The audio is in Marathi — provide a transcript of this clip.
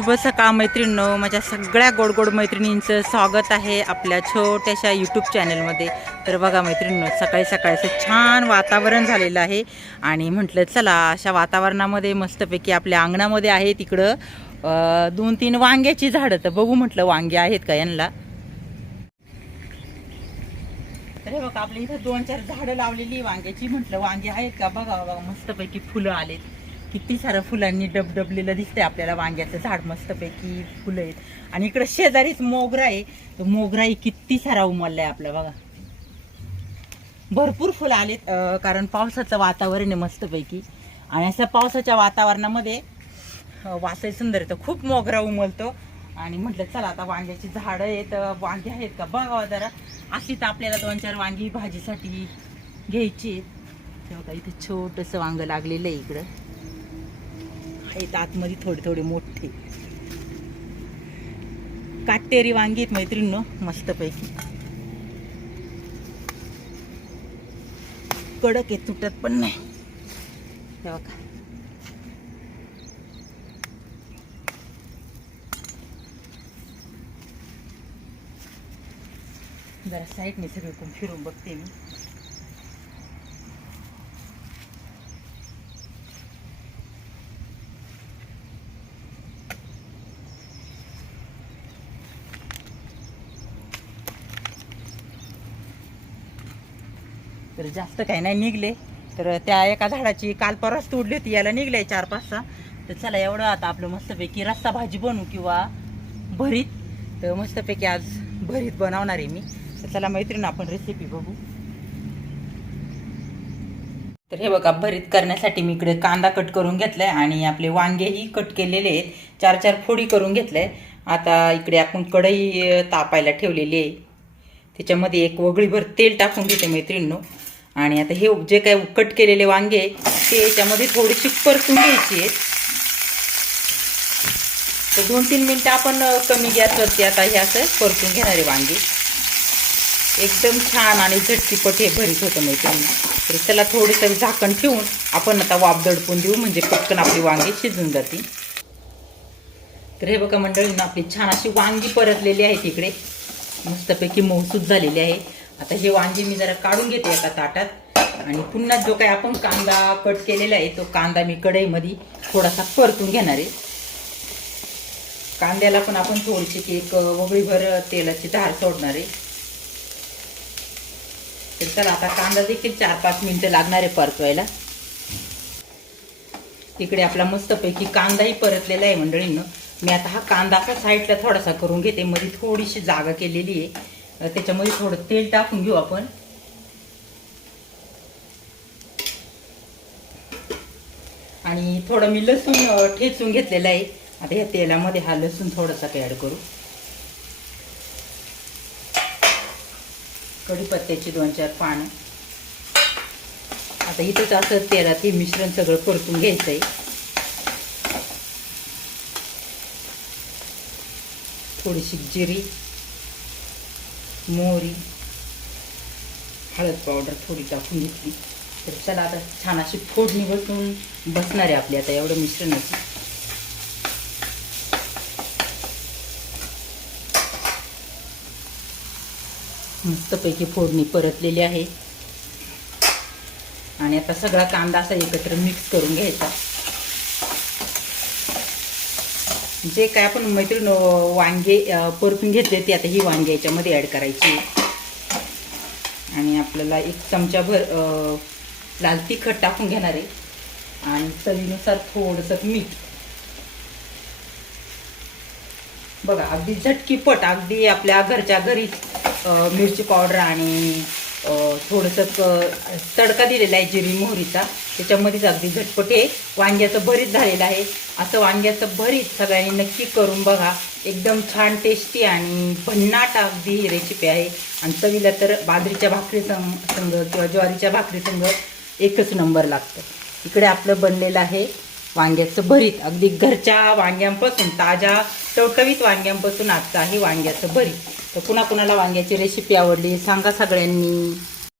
शुभ सकाळ मैत्रिणींनो, माझ्या सगळ्या गोड गोड मैत्रिणींचं स्वागत आहे आपल्या छोट्याशा यूट्यूब चॅनलमध्ये. तर बघा मैत्रिणींनो, सकाळी सकाळी असं छान वातावरण झालेलं आहे आणि म्हटलं चला अशा वातावरणामध्ये मस्तपैकी आपल्या अंगणामध्ये आहे तिकडं 2-3 वांग्याची झाडं. तर बघू म्हटलं वांगे आहेत का यांना. तर हे बघा आपल्या इथं 2-4 झाडं लावलेली वांग्याची. म्हटलं वांगे आहेत का बघा. बघा मस्तपैकी फुलं आलेत, किती सारं फुलांनी डबडबलेलं दिसतंय आपल्याला. वांग्याचं झाड मस्तपैकी फुलं आहेत आणि इकडं शेजारीच मोगरा आहे. तर मोगराही किती सारा उमललाय आपला बघा. भरपूर फुलं आलेत कारण पावसाचं वातावरण आहे मस्तपैकी. आणि असं पावसाच्या वातावरणामध्ये वासही सुंदर येतं, खूप मोगरा उमलतो. आणि म्हटलं चला आता वांग्याची झाडं आहेत, वांगे आहेत का बघावं जरा. अशी तर आपल्याला 2-4 वांगी भाजीसाठी घ्यायची आहेत. तेव्हा इथे छोटंसं वांग लागलेलं आहे इकडं. आहेत आतमध्ये थोडे थोडे मोठे काटेरी वांगी आहेत मैत्रिणींनो, मस्तपैकी कडक आहे, तुटत पण नाही. तेव्हा का जरा साईडने सगळीकडून फिरून बघते मी. तर जास्त काही नाही निघले. तर त्या एका झाडाची काल परवाच तोडली होती, याला निघले 4-5-6. तर चला एवढं आता आपलं मस्तपैकी रस्सा भाजी बनवू किंवा भरीत. तर मस्तपैकी आज भरीत बनवणार आहे मी. तर चला मैत्रीण आपण रेसिपी बघू. तर हे बघा भरीत करण्यासाठी मी इकडे कांदा कट करून घेतलाय आणि आपले वांगेही कट केलेले आहेत. 4-4 फोडी करून घेतलंय. आता इकडे आपण कढई तापायला ठेवलेली आहे. त्याच्यामध्ये एक वगळीभर तेल टाकून घेते मैत्रिणींनो. आणि आता हे जे काय कट केलेले वांगे ते याच्यामध्ये थोडीशी परतून घ्यायची आहेत. तर 2-3 मिनिटं आपण कमी गॅसवरती आता हे असं परतून घेणारे वांगे. एकदम छान आणि झटकीपट हे भरीत होतं मैत्रिणींनो. तर चला थोडंसं झाकण ठेवून आपण आता वाफ दडपून देऊ, म्हणजे पटकन आपली वांगी शिजून जातील. तर हे बघा मंडळींना आपली छान अशी वांगी परतलेली आहेत इकडे, मस्तपैकी मऊसूद झालेली आहे. आता हे वांगी मी जरा काढून घेते एका ताटात. आणि पुन्हा जो काय आपण कांदा कट केलेला आहे तो कांदा मी कढईमध्ये थोडासा परतून घेणार आहे. कांद्याला पण आपण थोडीशी एक वगळीभर तेलाची धार सोडणार आहे. तर चला आता कांदा देखील 4-5 मिनिटं लागणार आहे परतवायला. इकडे आपला मस्तपैकी कांदाही परतलेला आहे मंडळींनो. मी आता हा कांदा असा साईडला थोडासा करून घेते, मध्ये थोडीशी जागा केलेली आहे. त्याच्यामध्ये थोडं तेल टाकून घेऊ आपण. आणि थोडं मी लसूण ठेचून घेतलेला आहे. आता या तेलामध्ये हा लसूण थोडासा ऍड करू. कढीपत्त्याची 2-4 पानं. आता इथेच असं तेलात हे मिश्रण सगळं परतून घ्यायचं आहे. थोडीशी जिरी, मोहरी, हळद पावडर थोडी टाकून घेतली. तर चला आता छान अशी फोडणी बसणार आहे आपली आता एवढं मिश्रणाची. मस्तपैकी फोडणी परतलेली आहे. आणि आता सगळा कांदा असा एकत्र मिक्स करून घ्यायचा. जे काय आपण मैत्रीण वांगे परतून घेतले ते आता ही वांगे याच्यामध्ये ॲड करायची. आणि आपल्याला 1 चमचाभर लाल तिखट टाकून घेणार आहे. आणि चवीनुसार थोडंसं मीठ. बघा अगदी झटकीपट, अगदी आपल्या घरच्या घरीच मिरची पावडर आणि थोडंसं तडका दिलेला आहे जिरी मोहरीचा. त्याच्यामध्येच अगदी झटपट हे वांग्याचं भरीत झालेलं आहे. असं वांग्याचं भरीत सगळ्यांनी नक्की करून बघा. एकदम छान टेस्टी आणि भन्नाट अगदी रेसिपी आहे. आणि चवीला तर बाजरीच्या भाकरी संग किंवा ज्वारीच्या भाकरी संग एकच नंबर लागतं. इकडे आपलं बनलेलं आहे वांग्याचं भरीत. अगदी घरच्या वांग्यांपासून, ताज्या टवटवीत वांग्यांपासून आजचं आहे वांग्याचं भरीत. तर कुणाकुणाला वांग्याची रेसिपी आवडली सांगा सगळ्यांनी.